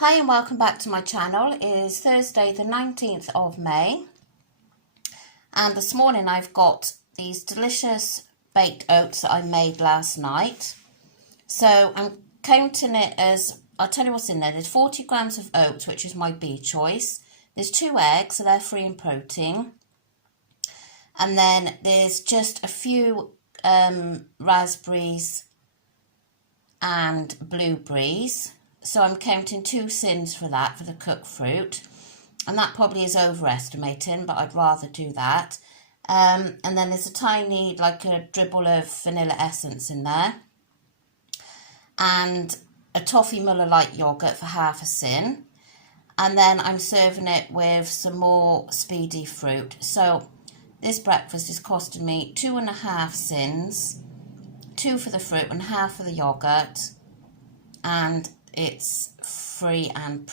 Hi and welcome back to my channel. It is Thursday the 19th of May and this morning I've got these delicious baked oats that I made last night. So I'm counting it as, I'll tell you what's in there. There's 40 grams of oats, which is my B choice. There's 2 eggs, so they're free in protein. And then there's just a few raspberries and blueberries. So I'm counting 2 sins for that, for the cooked fruit. And that probably is overestimating, but I'd rather do that. And then there's a tiny, like a dribble of vanilla essence in there. And a toffee Muller light yoghurt for half a sin. And then I'm serving it with some more speedy fruit. So this breakfast is costing me 2.5 sins. 2 for the fruit and half for the yoghurt. And it's free and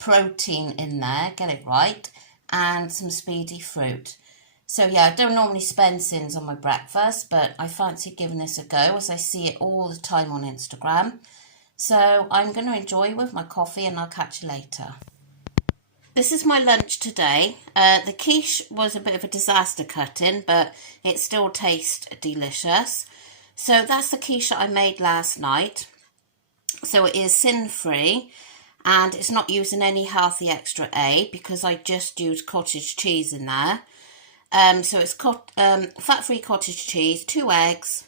protein in there, get it right, and some speedy fruit. So yeah, I don't normally spend sins on my breakfast, but I fancy giving this a go as I see it all the time on Instagram. So I'm going to enjoy with my coffee and I'll catch you later. This is my lunch today. The quiche was a bit of a disaster cutting, but it still tastes delicious. So that's the quiche that I made last night. So it is sin-free and it's not using any healthy extra A because I just used cottage cheese in there. So it's fat-free cottage cheese, 2 eggs,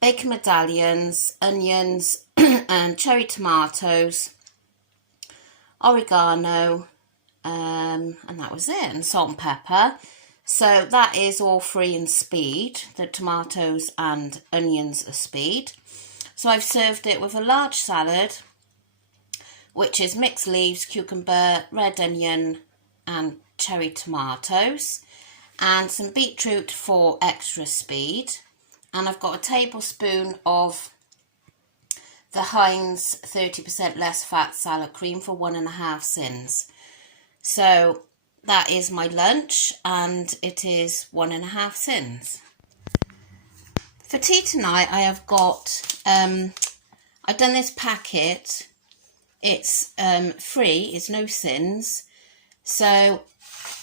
bacon medallions, onions and cherry tomatoes, oregano, and that was it, and salt and pepper. So that is all free in speed. The tomatoes and onions are speed. So I've served it with a large salad, which is mixed leaves, cucumber, red onion and cherry tomatoes, and some beetroot for extra speed. And I've got a tablespoon of the Heinz 30% less fat salad cream for 1.5 sins. So that is my lunch and it is 1.5 sins. For tea tonight, I have got, I've done this packet. It's free, it's no sins. So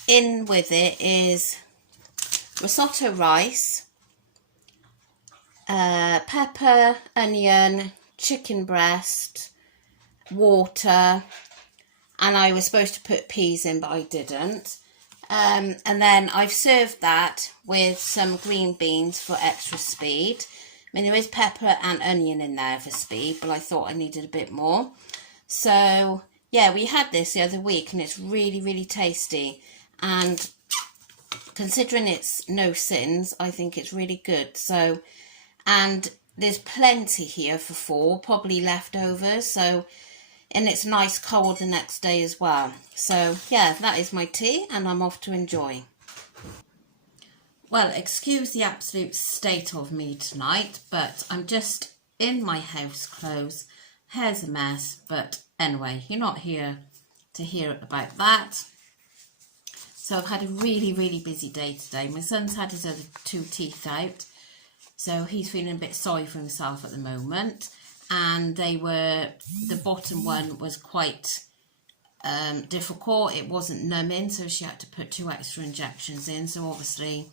in with it is risotto rice, pepper, onion, chicken breast, water, and I was supposed to put peas in, but I didn't. And then I've served that with some green beans for extra speed. I mean, there is pepper and onion in there for speed, but I thought I needed a bit more. So, yeah, we had this the other week and it's really, really tasty. And considering it's no sins, I think it's really good. So, and there's plenty here for 4, probably leftovers. So, and it's nice cold the next day as well. So yeah, that is my tea and I'm off to enjoy. Well, excuse the absolute state of me tonight, but I'm just in my house clothes. Hair's a mess, but anyway, you're not here to hear about that. So I've had a really, really busy day today. My son's had his other 2 teeth out, so he's feeling a bit sorry for himself at the moment. And the bottom one was quite difficult. It wasn't numbing, so she had to put 2 extra injections in. So obviously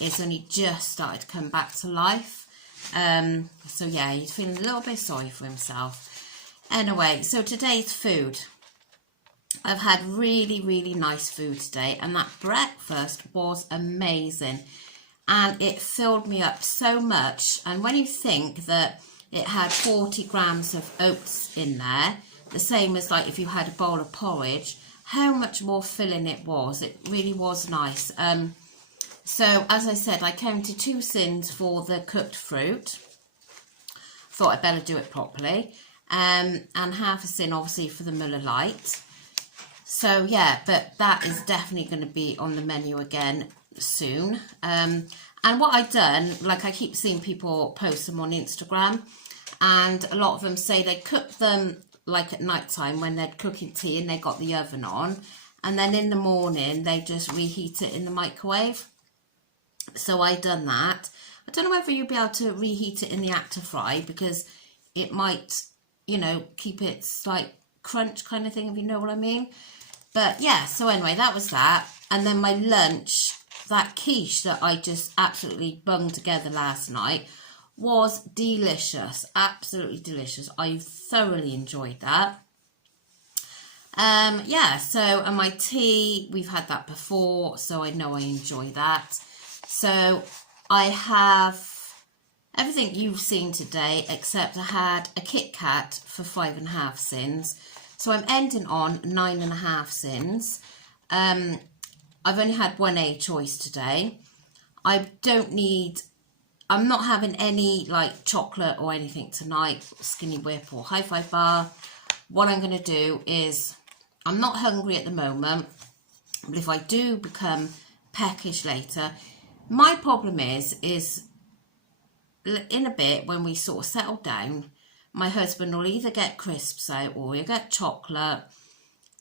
it's only just started to come back to life. So yeah, he's feeling a little bit sorry for himself. Anyway, so today's food. I've had really, really nice food today, and that breakfast was amazing. And it filled me up so much. And when you think that it had 40 grams of oats in there, the same as like if you had a bowl of porridge, how much more filling it was. It really was nice. So as I said, I counted 2 sins for the cooked fruit. Thought I'd better do it properly. And half a sin obviously for the Muller Light. So yeah, but that is definitely going to be on the menu again soon. And what I've done, like I keep seeing people post them on Instagram, and a lot of them say they cook them like at night time when they're cooking tea and they got the oven on, and then in the morning they just reheat it in the microwave. So I done that. I don't know whether you'll be able to reheat it in the Actifry because it might you know, keep it like crunch kind of thing, if you know what I mean. But yeah, so anyway, that was that. And then my lunch, that quiche that I just absolutely bunged together last night, was delicious, absolutely delicious. I thoroughly enjoyed that. Yeah, so, and my tea, we've had that before, so I know I enjoy that. So I have everything you've seen today, except I had a Kit Kat for 5.5 sins. So I'm ending on 9.5 sins. I've only had one A choice today. I'm not having any like chocolate or anything tonight, Skinny Whip or Hi-Fi bar. What I'm going to do is, I'm not hungry at the moment, but if I do become peckish later, my problem is in a bit when we sort of settle down, my husband will either get crisps out or he'll get chocolate,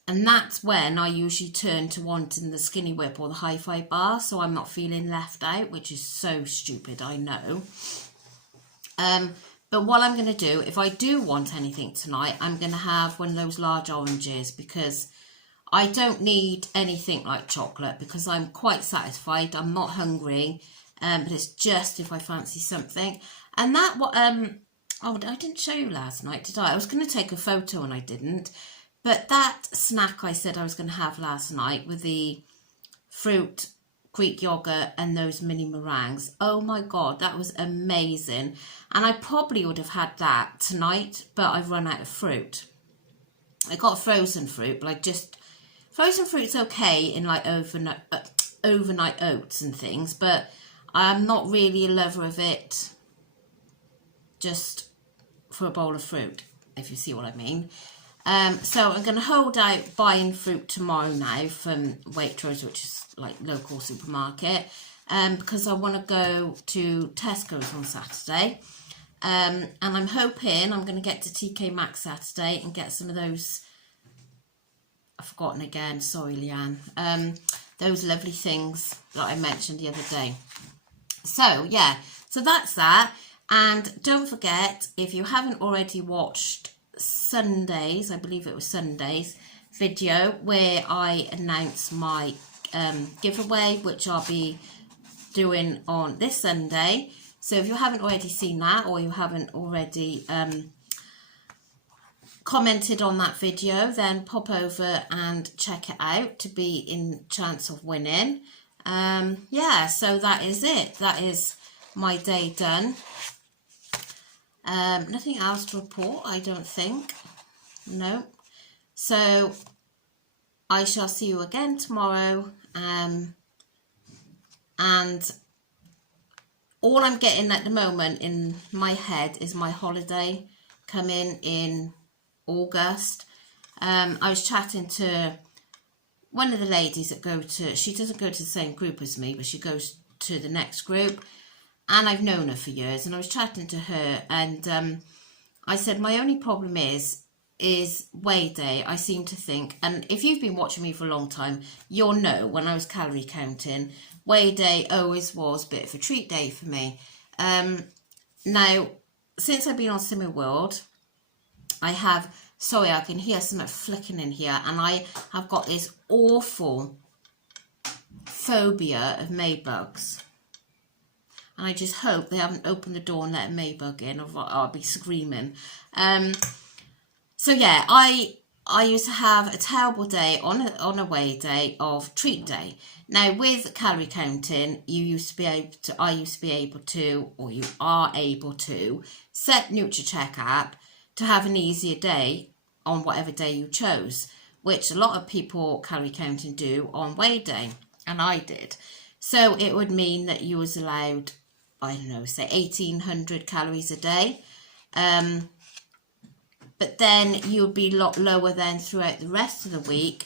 and that's when I usually turn to wanting the Skinny Whip or the Hi-Fi bar, so I'm not feeling left out, which is so stupid, I know. But what I'm going to do, if I do want anything tonight, I'm going to have one of those large oranges, because I don't need anything like chocolate, because I'm quite satisfied. I'm not hungry, but it's just if I fancy something. And that, oh, I didn't show you last night, did I? I was going to take a photo and I didn't. But that snack I said I was going to have last night with the fruit, Greek yogurt and those mini meringues, oh my God, that was amazing. And I probably would have had that tonight, but I've run out of fruit. I got frozen fruit, but frozen fruit's okay in like overnight oats and things, but I'm not really a lover of it just for a bowl of fruit, if you see what I mean. So I'm going to hold out buying fruit tomorrow now from Waitrose, which is like local supermarket, because I want to go to Tesco's on Saturday. And I'm hoping I'm going to get to TK Maxx Saturday and get some of those, I've forgotten again, sorry Leanne, those lovely things that I mentioned the other day. So yeah, so that's that. And don't forget, if you haven't already watched Sunday's, I believe it was Sunday's video where I announced my giveaway, which I'll be doing on this Sunday. So if you haven't already seen that, or you haven't already commented on that video, then pop over and check it out to be in chance of winning. Yeah, so that is it. That is my day done. Nothing else to report, I don't think. No. So I shall see you again tomorrow. And all I'm getting at the moment in my head is my holiday coming in August. I was chatting to one of the ladies that she doesn't go to the same group as me, but she goes to the next group. And I've known her for years, and I was chatting to her, and I said, my only problem is weigh day. I seem to think, and if you've been watching me for a long time, you'll know when I was calorie counting, weigh day always was a bit of a treat day for me. Now, since I've been on Slimming World, I can hear something flicking in here, and I have got this awful phobia of Maybugs. And I just hope they haven't opened the door and let a Maybug in, or I'll be screaming. So yeah, I used to have a terrible day on a weigh day of treat day. Now with calorie counting, I used to be able to, or you are able to, set NutriCheck app to have an easier day on whatever day you chose, which a lot of people calorie counting do on weigh day, and I did. So it would mean that you was allowed, I don't know, say 1,800 calories a day. But then you would be a lot lower then throughout the rest of the week,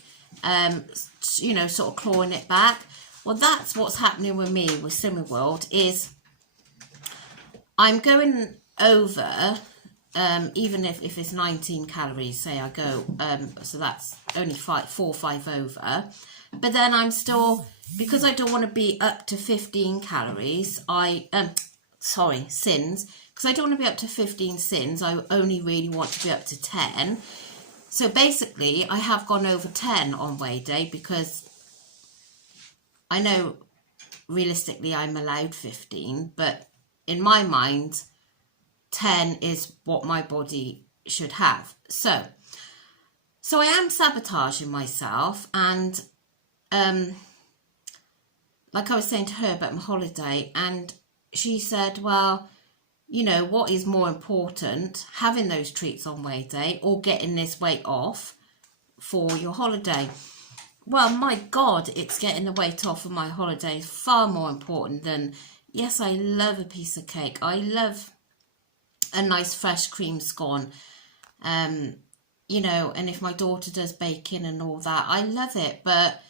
you know, sort of clawing it back. Well, that's what's happening with me with Slimming World, is I'm going over, even if it's 19 calories, say I go, so that's only 4 or 5 over. But then I'm still, because I don't want to be up to 15 calories, sins, because I don't want to be up to 15 sins. I only really want to be up to 10. So basically, I have gone over 10 on weigh day because I know realistically I'm allowed 15, but in my mind, 10 is what my body should have. So I am sabotaging myself, and like I was saying to her about my holiday, and she said, well, you know, what is more important, having those treats on weigh day or getting this weight off for your holiday? Well, my God, it's getting the weight off of my holiday is far more important than, yes, I love a piece of cake. I love a nice fresh cream scone. You know, and if my daughter does baking and all that, I love it, but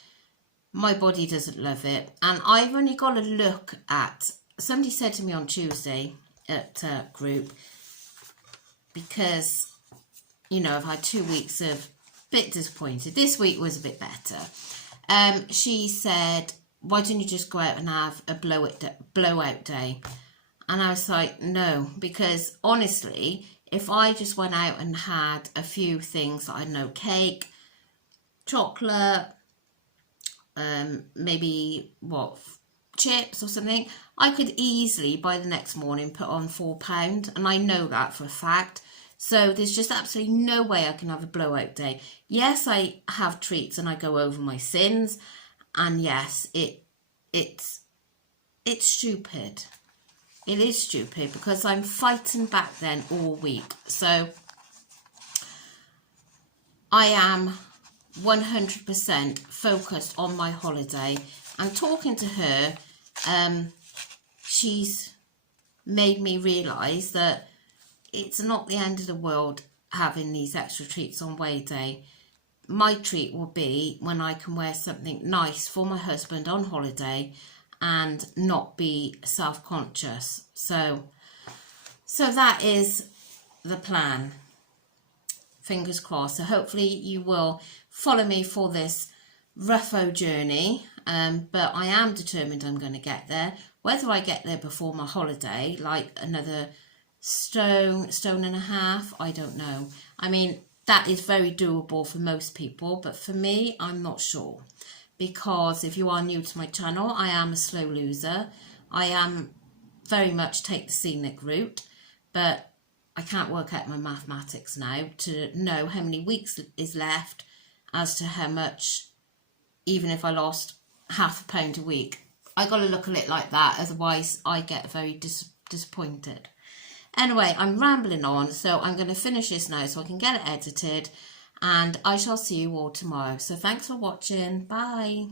my body doesn't love it. And I've only got to look at, somebody said to me on Tuesday at group, because, you know, I've had 2 weeks of bit disappointed. This week was a bit better. She said, why don't you just go out and have a blowout day? And I was like, no, because honestly, if I just went out and had a few things, I don't know, cake, chocolate, maybe chips or something, I could easily by the next morning put on 4 pounds, and I know that for a fact. So there's just absolutely no way I can have a blowout day. Yes, I have treats and I go over my sins, and yes, it's stupid. It is stupid because I'm fighting back then all week. So I am 100% focused on my holiday. And talking to her, she's made me realise that it's not the end of the world having these extra treats on weigh day. My treat will be when I can wear something nice for my husband on holiday and not be self-conscious. So that is the plan. Fingers crossed. So hopefully you will follow me for this rougho journey. But I am determined I'm going to get there. Whether I get there before my holiday, like another stone and a half, I don't know. I mean, that is very doable for most people, but for me, I'm not sure. Because if you are new to my channel, I am a slow loser. I am very much take the scenic route, but I can't work out my mathematics now to know how many weeks is left as to how much, even if I lost half a pound a week. I got to look at it like that, otherwise I get very disappointed. Anyway, I'm rambling on, so I'm going to finish this now so I can get it edited, and I shall see you all tomorrow. So thanks for watching. Bye.